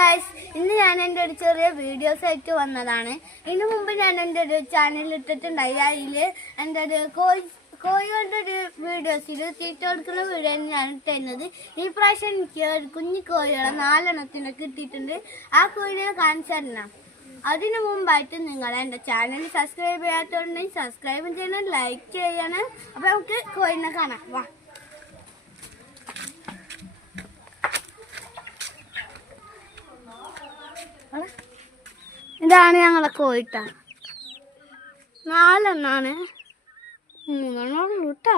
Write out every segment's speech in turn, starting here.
Guys, ഇന്ന് ഞാൻ എൻ്റെ ഒരു ചെറിയ വീഡിയോസ് ആയിട്ട് വന്നതാണ്. ഇതിനു മുമ്പ് ഞാൻ എൻ്റെ ഒരു ചാനൽ ഇട്ടിട്ടുണ്ടായി. അതിൽ എൻ്റെ ഒരു കോഴികളുടെ ഒരു വീഡിയോസിൽ തീറ്റ കൊടുക്കുന്ന വീഡിയോ ഞാൻ ഇട്ടുന്നത്. ഈ പ്രാവശ്യം എനിക്ക് ഒരു കുഞ്ഞു കോഴികളെ 4 എണ്ണത്തിനെ കിട്ടിയിട്ടുണ്ട്. ആ കോഴിനെ കാണിച്ചു തരണം. അതിനു മുമ്പായിട്ട് നിങ്ങൾ എൻ്റെ ചാനൽ സബ്സ്ക്രൈബ് ചെയ്യാത്തതുണ്ടെങ്കിൽ സബ്സ്ക്രൈബ് ചെയ്യണം, ലൈക്ക് ചെയ്യണം. അപ്പോൾ നമുക്ക് കോഴിനെ കാണാം. വാ. ഇതാണ് ഞങ്ങളെ കോഴിട്ട. 4 എണ്ണാണ്, 3 എണ്ണം കേട്ടോ.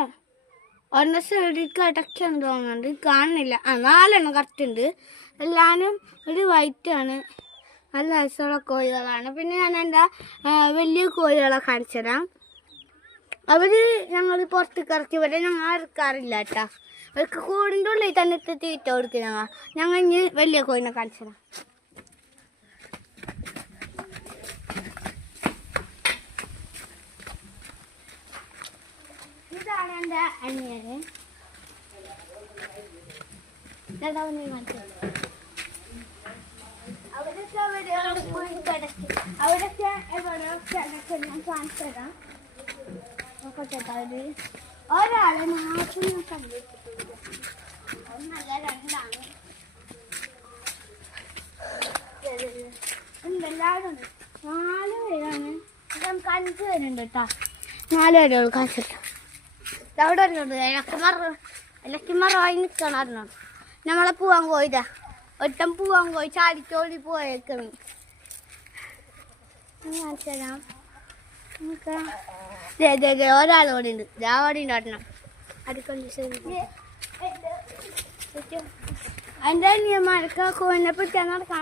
ഒരെണ്ണം സൈഡിലേക്ക് അടക്കാന്ന് തോന്നുന്നുണ്ട്, കാണുന്നില്ല. 4 എണ്ണം കറക്റ്റ് ഉണ്ട്. എല്ലാവരും ഒരു വൈറ്റാണ്, നല്ല രസമുള്ള കോഴികളാണ്. പിന്നെ ഞാൻ എൻ്റെ വലിയ കോഴികളെ കാണിച്ചു തരാം. അവർ ഞങ്ങൾ പുറത്തേക്ക് ഇറക്കി വരെ ഞങ്ങൾ ഇറക്കാറില്ല കേട്ടോ. അവർക്ക് കൂടിൻ്റെ ഉള്ളിൽ തന്നെ ഇട്ട് തീറ്റ കൊടുക്കും. ഞങ്ങൾ ഇനി വലിയ കോഴിനെ കാണിച്ചു തരാം. ഇതാണ് എൻ്റെ അനിയന്. അവിടൊക്കെ ഞാൻ കാണിച്ചു തരാം. ഒരാളെ നാട്ടിൽ കണ്ടിട്ടിട്ടുണ്ട്, ഒന്നല്ല 2 ആണ്. എല്ലാവരും ഉണ്ട്, 4 പേരാണ്. നമുക്ക് 5 പേരുണ്ട് കേട്ടോ. 4 പേരുള്ളൂ കാണിച്ചിട്ട്. അവിടെ അറിഞ്ഞോണ്ട് ഇലക്കിമാർ വായി നിൽക്കണം. നമ്മളെ പൂവാൻ കോയിതാ, ഒറ്റം പൂവാൻ കോയി ചാടിച്ചോടി പോയേക്കണം. കാണിച്ചു തരാം. ഒരാളോടെ ഉണ്ട്, ഓടി ഓടണം. അതിൻ്റെ നിയമമാർക്ക് കോഴിനെ പിടിച്ചാൽ നടക്കാൻ